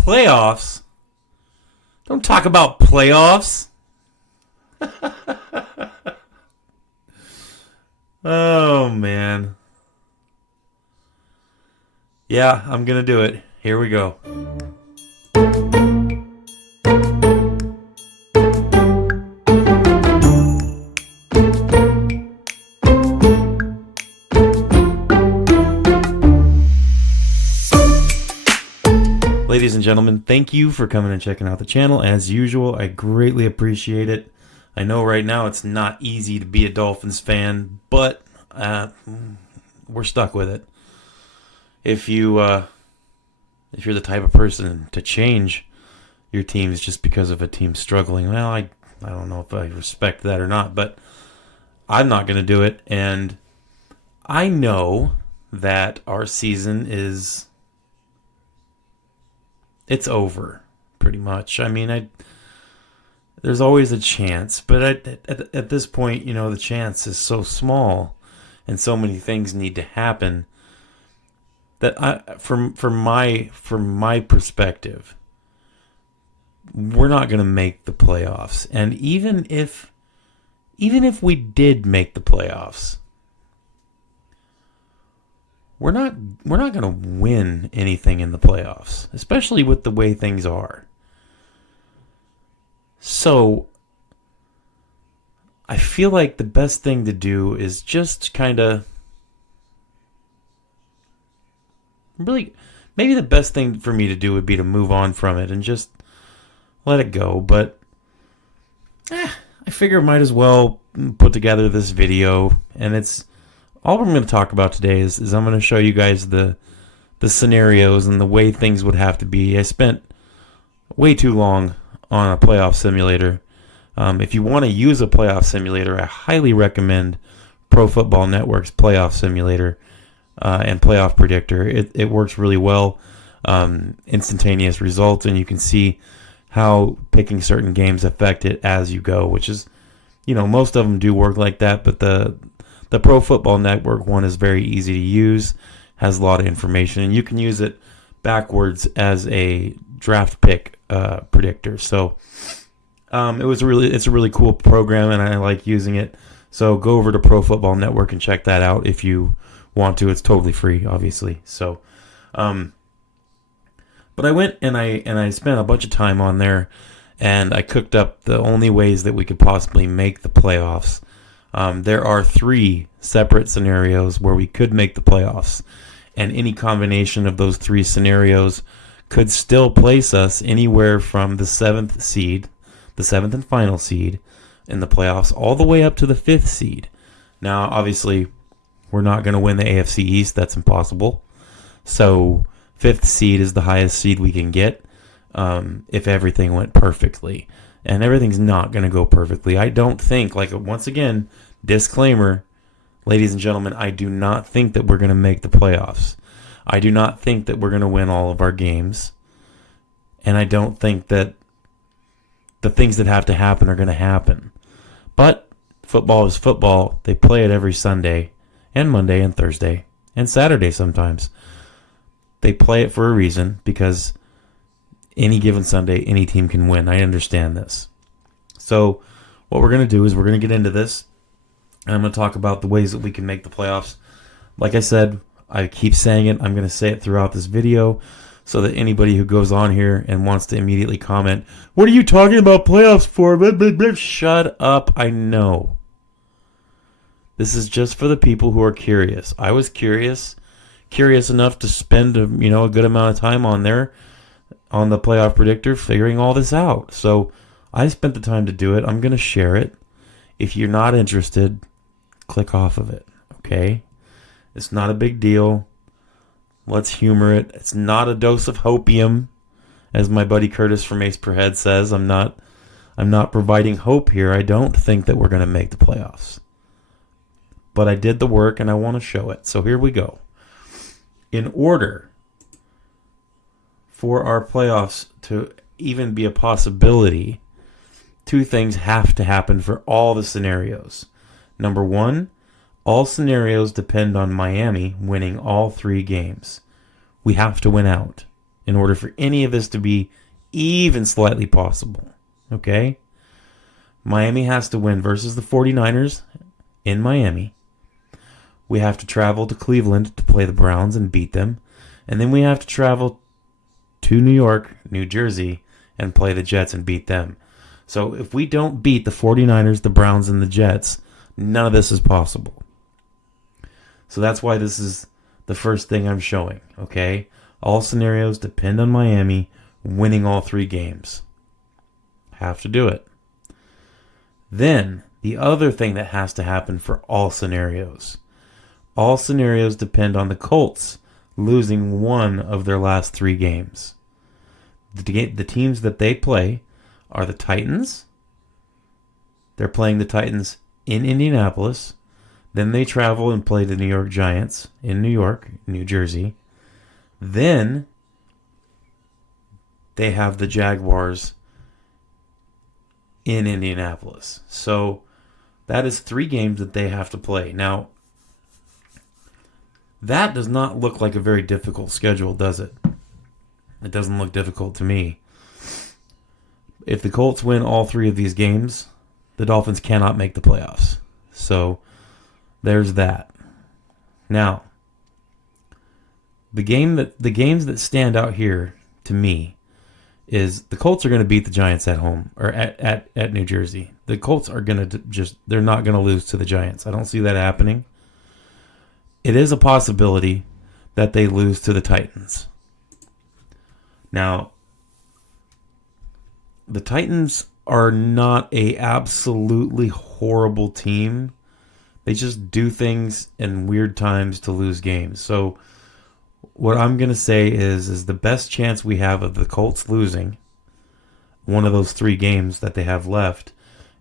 Playoffs? Don't talk about playoffs. Oh, man. Yeah, I'm going to do it. Here we go. Ladies and gentlemen, thank you for coming and checking out the channel. As usual, I greatly appreciate it. I know right now it's not easy to be a Dolphins fan, but we're stuck with it. If you're the type of person to change your teams just because of a team struggling, well, I don't know if I respect that or not, but I'm not going to do it. And I know that our season it's over, pretty much. I mean, there's always a chance, but at this point, you know, the chance is so small, and so many things need to happen that from my perspective, we're not going to make the playoffs. And even if we did make the playoffs, we're not going to win anything in the playoffs, especially with the way things are. So I feel like the best thing to do is just kind of really, maybe the best thing for me to do would be to move on from it and just let it go. But I figure I might as well put together this video, and it's all I'm going to talk about today is I'm going to show you guys the scenarios and the way things would have to be. I spent way too long on a playoff simulator. If you want to use a playoff simulator, I highly recommend Pro Football Network's playoff simulator and playoff predictor. It works really well. Instantaneous results, and you can see how picking certain games affect it as you go, which is, you know, most of them do work like that, but the Pro Football Network one is very easy to use, has a lot of information, and you can use it backwards as a draft pick predictor. So it's a really cool program, and I like using it. So go over to Pro Football Network and check that out if you want to. It's totally free, obviously. So, but I went and I spent a bunch of time on there, and I cooked up the only ways that we could possibly make the playoffs. There are 3 separate scenarios where we could make the playoffs, and any combination of those 3 scenarios could still place us anywhere from the 7th seed, the 7th and final seed in the playoffs, all the way up to the 5th seed. Now, obviously, we're not going to win the AFC East. That's impossible. So 5th seed is the highest seed we can get if everything went perfectly. And everything's not going to go perfectly. I don't think, like, once again, disclaimer, ladies and gentlemen, I do not think that we're going to make the playoffs. I do not think that we're going to win all of our games. And I don't think that the things that have to happen are going to happen. But football is football. They play it every Sunday and Monday and Thursday and Saturday sometimes. They play it for a reason, because any given Sunday, any team can win. I understand this. So what we're going to do is we're going to get into this, and I'm going to talk about the ways that we can make the playoffs. Like I said, I keep saying it. I'm going to say it throughout this video so that anybody who goes on here and wants to immediately comment, "What are you talking about playoffs for?" Blah, blah, blah. Shut up. I know. This is just for the people who are curious. I was curious enough to spend a good amount of time on there, on the playoff predictor, figuring all this out. So I spent the time to do it. I'm going to share it. If you're not interested, click off of it, okay? It's not a big deal. Let's humor it. It's not a dose of hopium, as my buddy Curtis from Ace Per Head says. I'm not providing hope here. I don't think that we're going to make the playoffs. But I did the work, and I want to show it. So here we go. In order for our playoffs to even be a possibility, 2 things have to happen for all the scenarios. Number 1, all scenarios depend on Miami winning all 3 games. We have to win out. in order for any of this to be even slightly possible. Okay? Miami has to win versus the 49ers in Miami. We have to travel to Cleveland to play the Browns and beat them. And then we have to travel to New York, New Jersey, and play the Jets and beat them. So if we don't beat the 49ers, the Browns, and the Jets, none of this is possible. So that's why this is the first thing I'm showing, okay? All scenarios depend on Miami winning all 3 games. Have to do it. Then, the other thing that has to happen for all scenarios depend on the Colts losing one of their last 3 games. The teams that they play are the Titans. They're playing the Titans in Indianapolis. Then they travel and play the New York Giants in New York, New Jersey. Then they have the Jaguars in Indianapolis. So that is 3 games that they have to play. Now, that does not look like a very difficult schedule, does it? It doesn't look difficult to me. If the Colts win all 3 of these games, the Dolphins cannot make the playoffs. So there's that. Now, the games that stand out here to me is the Colts are going to beat the Giants at home or at New Jersey. The Colts are going to they're not going to lose to the Giants. I don't see that happening. It is a possibility that they lose to the Titans. Now, the Titans are not a absolutely horrible team. They just do things in weird times to lose games. So what I'm going to say is the best chance we have of the Colts losing one of those 3 games that they have left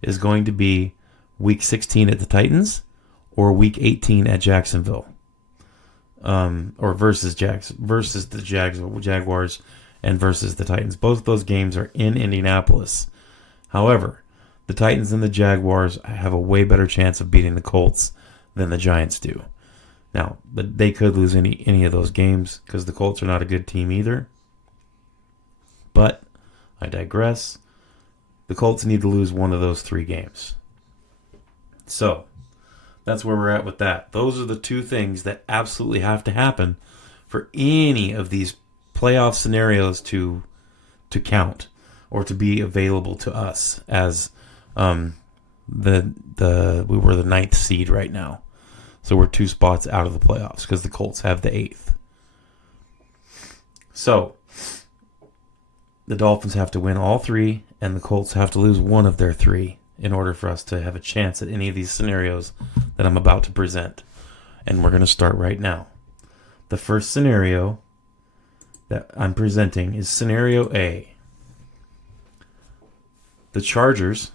is going to be Week 16 at the Titans or Week 18 at Jacksonville, or versus the Jaguars and versus the Titans. Both of those games are in Indianapolis. However, the Titans and the Jaguars have a way better chance of beating the Colts than the Giants do. Now, but they could lose any of those games because the Colts are not a good team either. But I digress. The Colts need to lose one of those 3 games. So that's where we're at with that. Those are the 2 things that absolutely have to happen for any of these playoff scenarios to count or to be available to us as we were the 9th seed right now. So we're 2 spots out of the playoffs because the Colts have the 8th. So the Dolphins have to win all 3, and the Colts have to lose one of their 3 in order for us to have a chance at any of these scenarios that I'm about to present. And we're going to start right now. The first scenario that I'm presenting is scenario A. The Chargers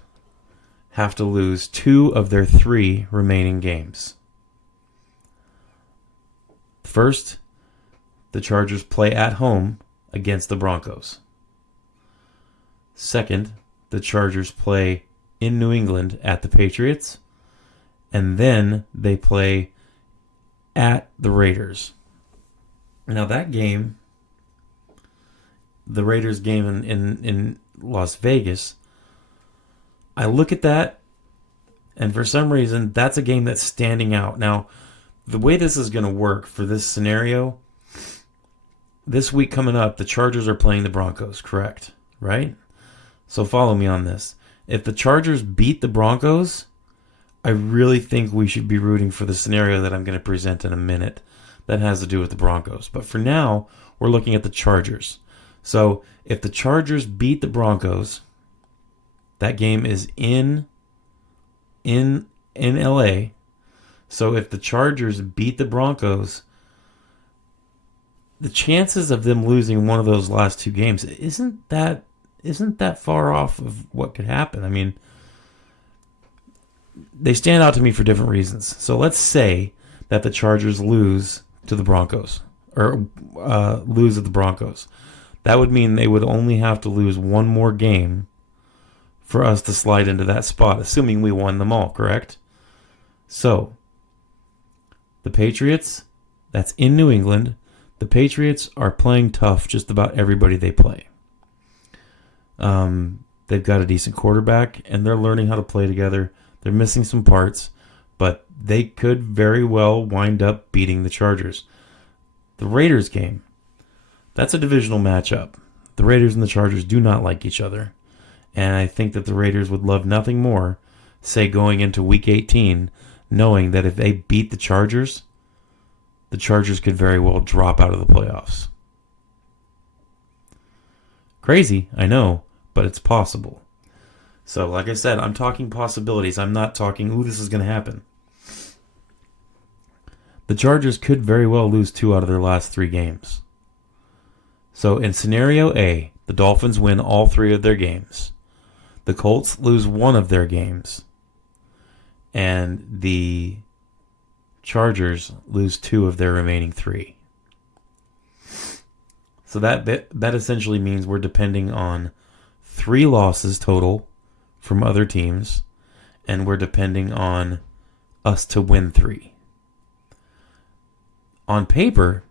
have to lose 2 of their 3 remaining games. First, the Chargers play at home against the Broncos. Second, the Chargers play in New England at the Patriots. And then they play at the Raiders. Now that game, the Raiders game in Las Vegas, I look at that, and for some reason, that's a game that's standing out. Now, the way this is going to work for this scenario, this week coming up, the Chargers are playing the Broncos, correct? Right? So follow me on this. If the Chargers beat the Broncos, I really think we should be rooting for the scenario that I'm going to present in a minute that has to do with the Broncos. But for now, we're looking at the Chargers. So if the Chargers beat the Broncos, that game is in LA. So if the Chargers beat the Broncos, the chances of them losing one of those last 2 games isn't that far off of what could happen. I mean, they stand out to me for different reasons. So let's say that the Chargers lose to the Broncos, or lose at the Broncos. That would mean they would only have to lose one more game for us to slide into that spot, assuming we won them all, correct? So, the Patriots, that's in New England. The Patriots are playing tough just about everybody they play. They've got a decent quarterback, and they're learning how to play together. They're missing some parts, but they could very well wind up beating the Chargers. The Raiders game, that's a divisional matchup. The Raiders and the Chargers do not like each other, and I think that the Raiders would love nothing more, say going into Week 18, knowing that if they beat the Chargers could very well drop out of the playoffs. Crazy, I know, but it's possible. So, like I said, I'm talking possibilities. I'm not talking, ooh, this is going to happen. The Chargers could very well lose 2 out of their last 3 games. So, in scenario A, the Dolphins win all 3 of their games. The Colts lose 1 of their games. And the Chargers lose 2 of their remaining 3. So that essentially means we're depending on 3 losses total from other teams, and we're depending on us to win 3. On paper,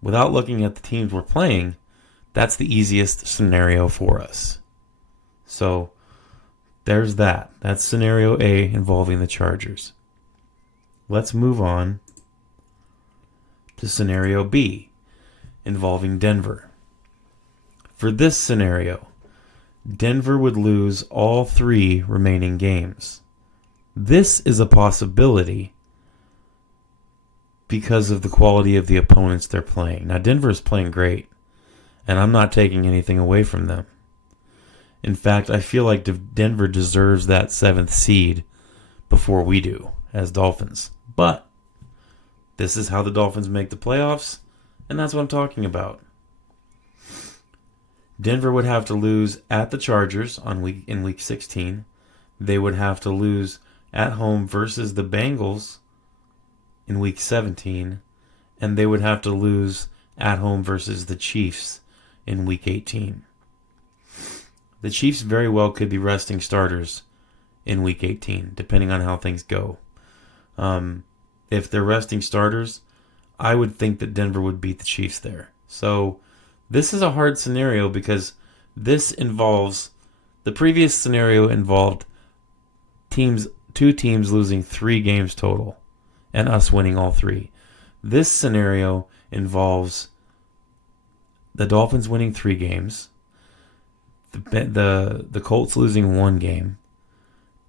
without looking at the teams we're playing, that's the easiest scenario for us. So there's that. That's scenario A involving the Chargers. Let's move on to scenario B involving Denver. For this scenario, Denver would lose all 3 remaining games. This is a possibility because of the quality of the opponents they're playing. Now, Denver is playing great, and I'm not taking anything away from them. In fact, I feel like Denver deserves that 7th seed before we do as Dolphins. But this is how the Dolphins make the playoffs, and that's what I'm talking about. Denver would have to lose at the Chargers in week 16. They would have to lose at home versus the Bengals in week 17. And they would have to lose at home versus the Chiefs in week 18. The Chiefs very well could be resting starters in week 18, depending on how things go. If they're resting starters, I would think that Denver would beat the Chiefs there. So this is a hard scenario because this involves, the previous scenario involved 2 teams losing 3 games total and us winning all 3. This scenario involves the Dolphins winning 3 games, the Colts losing 1 game,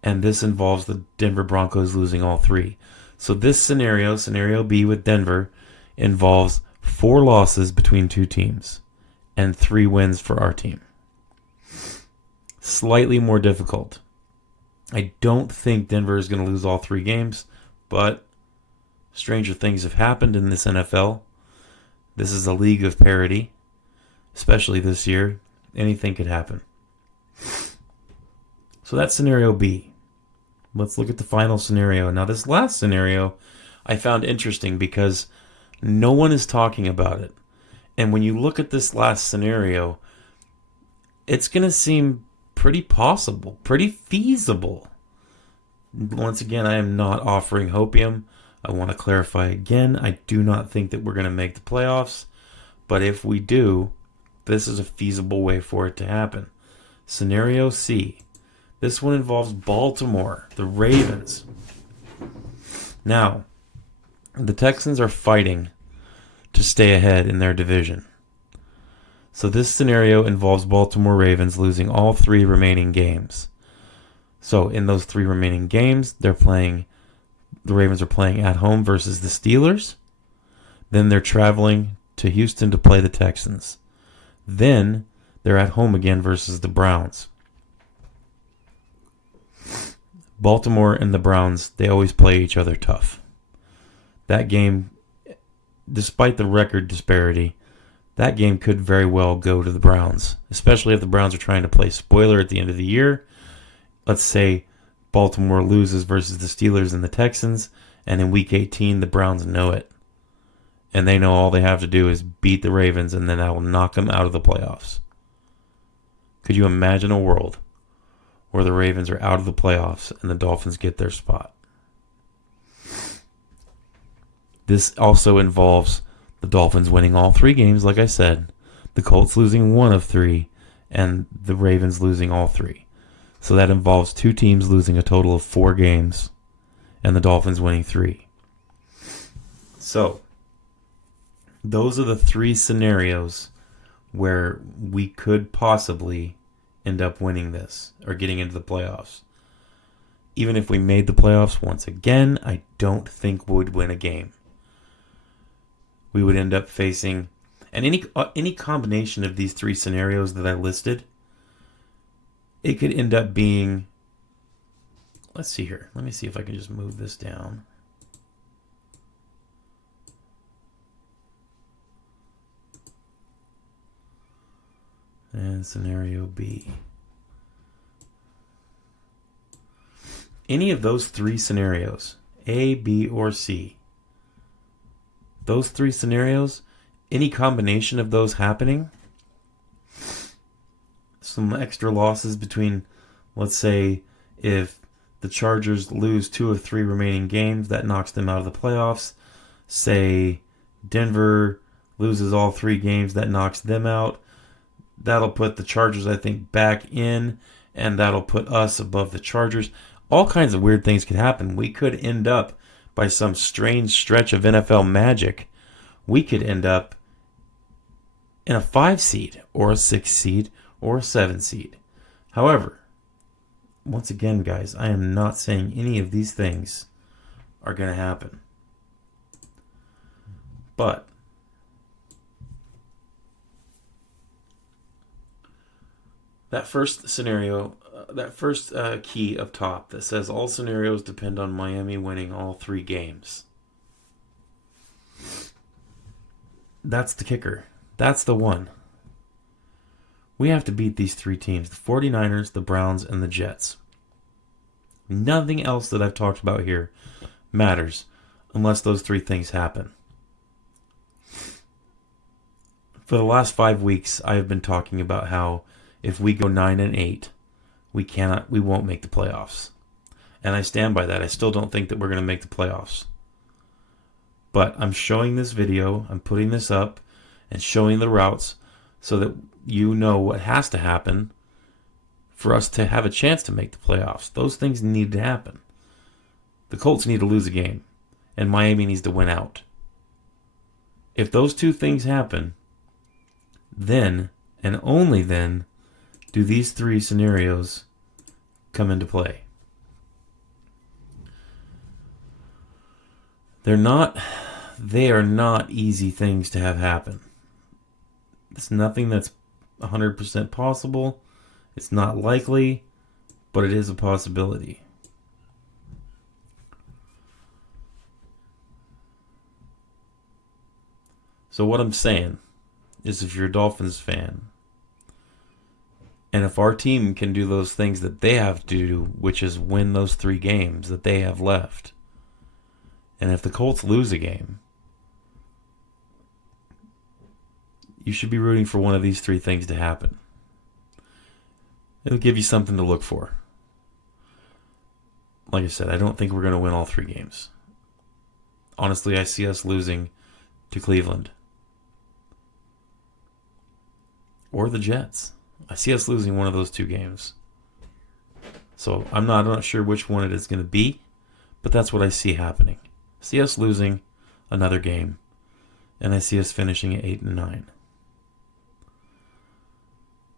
and this involves the Denver Broncos losing all 3. So this scenario B with Denver, involves 4 losses between 2 teams and 3 wins for our team. Slightly more difficult. I don't think Denver is going to lose all 3 games, but stranger things have happened in this NFL. This is a league of parity, especially this year. Anything could happen. So that's scenario B. Let's look at the final scenario. Now, this last scenario I found interesting because no one is talking about it. And when you look at this last scenario, it's going to seem pretty possible, pretty feasible. Once again, I am not offering hopium. I want to clarify again, I do not think that we're going to make the playoffs. But if we do, this is a feasible way for it to happen. Scenario C. This one involves Baltimore, the Ravens. Now, the Texans are fighting to stay ahead in their division. So this scenario involves Baltimore Ravens losing all 3 remaining games. So in those 3 remaining games, the Ravens are playing at home versus the Steelers. Then they're traveling to Houston to play the Texans. Then they're at home again versus the Browns. Baltimore and the Browns, they always play each other tough. That game, despite the record disparity, that game could very well go to the Browns, especially if the Browns are trying to play spoiler at the end of the year. Let's say Baltimore loses versus the Steelers and the Texans, and in Week 18, the Browns know it. And they know all they have to do is beat the Ravens, and then that will knock them out of the playoffs. Could you imagine a world where the Ravens are out of the playoffs and the Dolphins get their spot? This also involves the Dolphins winning all 3 games, like I said, the Colts losing 1 of 3, and the Ravens losing all 3. So that involves 2 teams losing a total of 4 games, and the Dolphins winning 3. So those are the 3 scenarios where we could possibly end up winning this or getting into the playoffs. Even if we made the playoffs once again, I don't think we would win a game. We would end up facing, and any combination of these 3 scenarios that I listed, it could end up being, let's see here. Let me see if I can just move this down. And scenario B. Any of those 3 scenarios, A, B, or C, those 3 scenarios, any combination of those happening, some extra losses between, let's say, if the Chargers lose 2 of 3 remaining games, that knocks them out of the playoffs. Say Denver loses all 3 games, that knocks them out. That'll put the Chargers, I think, back in, and that'll put us above the Chargers. All kinds of weird things could happen. We could end up, by some strange stretch of NFL magic, we could end up in a 5 seed, or a 6 seed, or a 7 seed. However, once again, guys, I am not saying any of these things are going to happen. But that first scenario, that first key up top that says all scenarios depend on Miami winning all 3 games. That's the kicker. That's the one. We have to beat these 3 teams, the 49ers, the Browns, and the Jets. Nothing else that I've talked about here matters unless those 3 things happen. For the last 5 weeks, I have been talking about how if we go 9-8, we won't make the playoffs. And I stand by that. I still don't think that we're going to make the playoffs. But I'm showing this video, I'm putting this up, and showing the routes so that you know what has to happen for us to have a chance to make the playoffs. Those things need to happen. The Colts need to lose a game, and Miami needs to win out. If those 2 things happen, then, and only then, do these 3 scenarios come into play. They are not easy things to have happen. It's nothing that's 100% possible. It's not likely, but it is a possibility. So what I'm saying is, if you're a Dolphins fan, and if our team can do those things that they have to do, which is win those 3 games that they have left, and if the Colts lose a game, you should be rooting for one of these 3 things to happen. It'll give you something to look for. Like I said, I don't think we're going to win all 3 games. Honestly, I see us losing to Cleveland. Or the Jets. I see us losing one of those 2 games. So I'm not sure which one it is going to be, but that's what I see happening. I see us losing another game, and I see us finishing at 8-9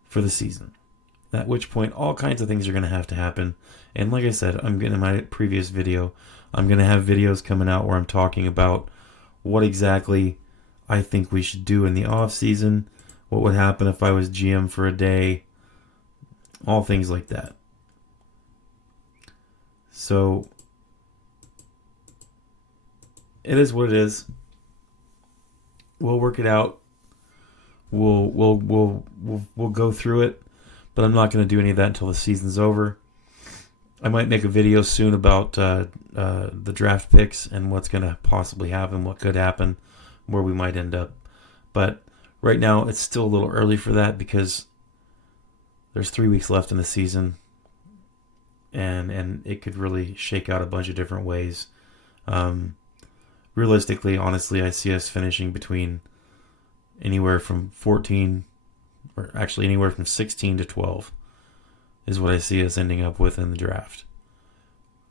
for the season. At which point, all kinds of things are going to happen. And like I said, in my previous video, I'm going to have videos coming out where I'm talking about what exactly I think we should do in the off season. What would happen if I was GM for a day? All things like that. So it is what it is. We'll work it out. We'll go through it, but I'm not going to do any of that until the season's over. I might make a video soon about the draft picks and what's going to possibly happen, what could happen, where we might end up. But right now, it's still a little early for that because there's 3 weeks left in the season, and it could really shake out a bunch of different ways. realistically, honestly, I see us finishing between anywhere from 14, or actually anywhere from 16 to 12 is what I see us ending up with in the draft.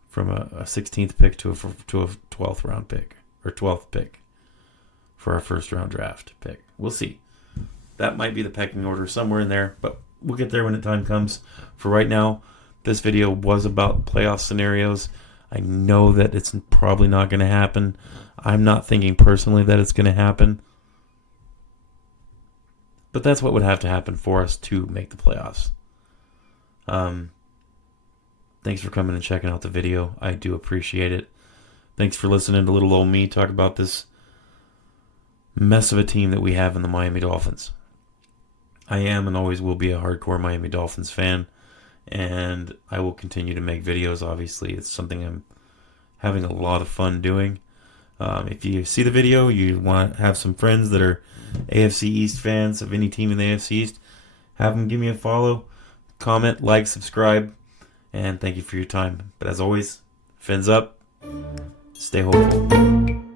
From a 16th pick to a 12th round pick, or 12th pick for our first round draft pick. We'll see. That might be the pecking order somewhere in there, but we'll get there when the time comes. For right now, this video was about playoff scenarios. I know that it's probably not going to happen. I'm not thinking personally that it's going to happen. But that's what would have to happen for us to make the playoffs. Thanks for coming and checking out the video. I do appreciate it. Thanks for listening to little old me talk about this mess of a team that we have in the Miami Dolphins. I am and always will be a hardcore Miami Dolphins fan, and I will continue to make videos. Obviously, it's something I'm having a lot of fun doing. If you see the video, you want to have some friends that are AFC East fans of any team in the AFC East, have them give me a follow, comment, like, subscribe, and thank you for your time. But as always, fins up, stay hopeful.